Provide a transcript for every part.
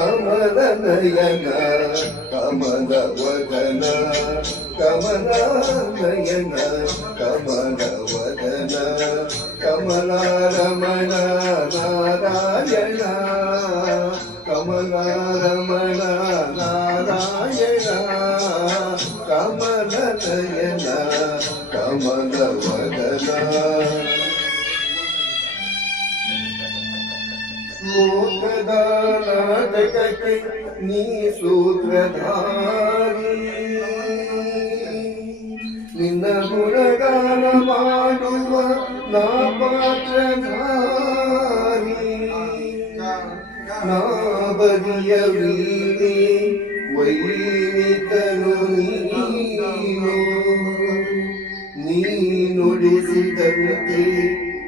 ಕಮಲನಯನ ಕಮಲವದನ ಕಮಲನಯನ ಕಮಲವದನ ಕಮಲಾರಮಣ ನಾರಾಯಣ ಕಮಲಾರಮಣ ನಾರಾಯಣ ಕಮಲನಯನ ಕಮಲವದನ ಲೋಕದ ನಾಟಕಕ್ಕೆ ನೀ ಸೂತ್ರಧಾರಿ ನಿನ್ನ ಗುಣಗಾನ ಮಾಡುವ ನಾ ಪಾತ್ರಧಾರಿ ನಾ ಬದಿಯ ವೀಣೆ ವೈಣಿಕನು ನೀನು ನೀ ನುಡಿಸಿದಂತೆ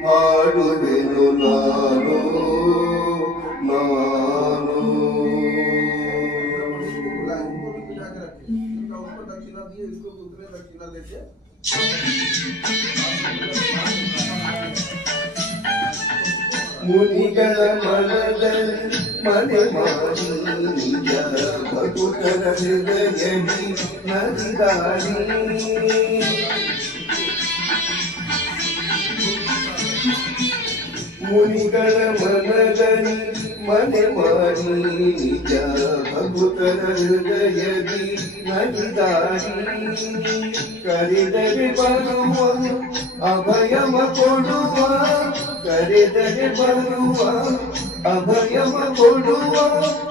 ಹಾಡುವೆನು ನಾನು ಮುನಿಗಳ ಮನದಲ್ಲಿ ಮನೆ ಮಾಡಿ ನಿಜ ಭಕ್ತರ ಹೃದಯದಿ ನದಿದಾಡಿ ಮುನಿಗಳ ಮನದಲ್ಲಿ ಮನೆ ಮಾಡಿ ನಿಜ ಭಕ್ತರ ಹೃದಯದಿ ನದಿದಾಡಿ ಕರೆದರೆ ಬರುವ ಅಭಯಮ ಕೊಡುವ ಕರೆದರೆ ಬರುವ ಅಭಯಮ ಕೊಡುವ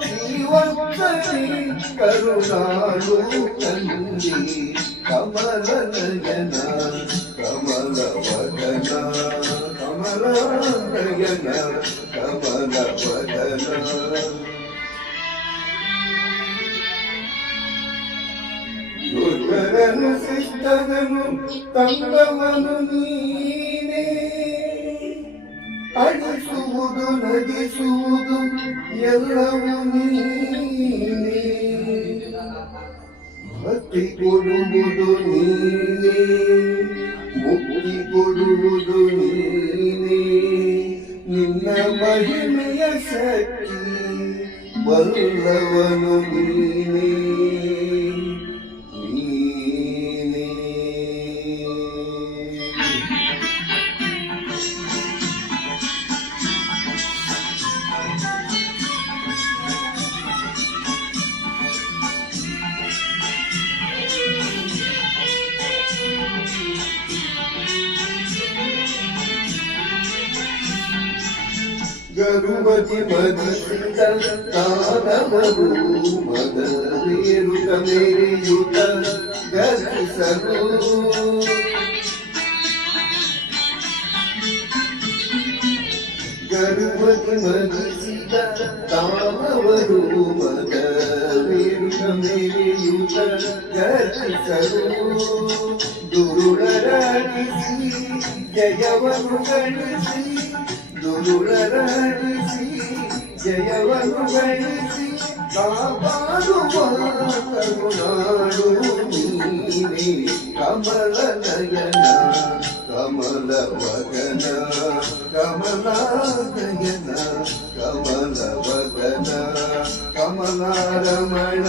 ಜೀವಂತರಿ ಕರುಣಾಳು ತಂದಿ ಕಮಲನಯನ ಕಮಲವದನ ಕಮಲನಯನ ಕಮಲವದನ ದುರ್ಗರನು ಸಿದ್ಧನನು ತಂಗವನು ನೀನೇ ಅಳಿಸುವುದು ನಗಿಸುವುದು ಎಲ್ಲವೂ ನೀನೇ ಭಕ್ತಿ ಕೊಡುವುದು ನೀನೇ ಮುಕ್ತಿ ಕೊಡುವುದು ನೀನೇ ನಿನ್ನ ಮಹಿಮೆಯ ಶಕ್ತಿ ಬಲ್ಲವನು ನೀನೇ ಗರುಮತಿ ಮದಿಸಿದ ತಾನವರು ಮದರೇರುತ ಮೇರೆಯುತ ಗರ್ಜಿಸಲು ಗರುಮತಿ ಮದಿಸಿದ ತಾನವರು ಮದರೇರುತ ಮೇರೆಯುತ ಗರ್ಜಿಸಲು ದುರುಳರಾಡಿಸಿ ಜಯವನು ಗಳಿಸಿ ದುರುಳರಾಡಿಸಿ ಜಯವನು ಗಳಿಸಿ ಕಾಪಾಡುವ ಕರುಣಾಳು ನೀನೇ ಕಮಲನಯನ ಕಮಲವದನ ಕಮಲಾನಯನ ಕಮಲವದನ ಕಮಲಾರಮಣ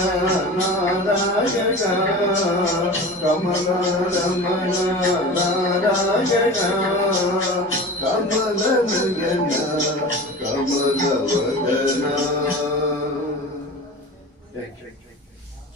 ನಾರಾಯಣ ಕಮಲಾರಮಣ ನಾರಾಯಣ ಕಮಲನಯನ ಕಮಲವದನ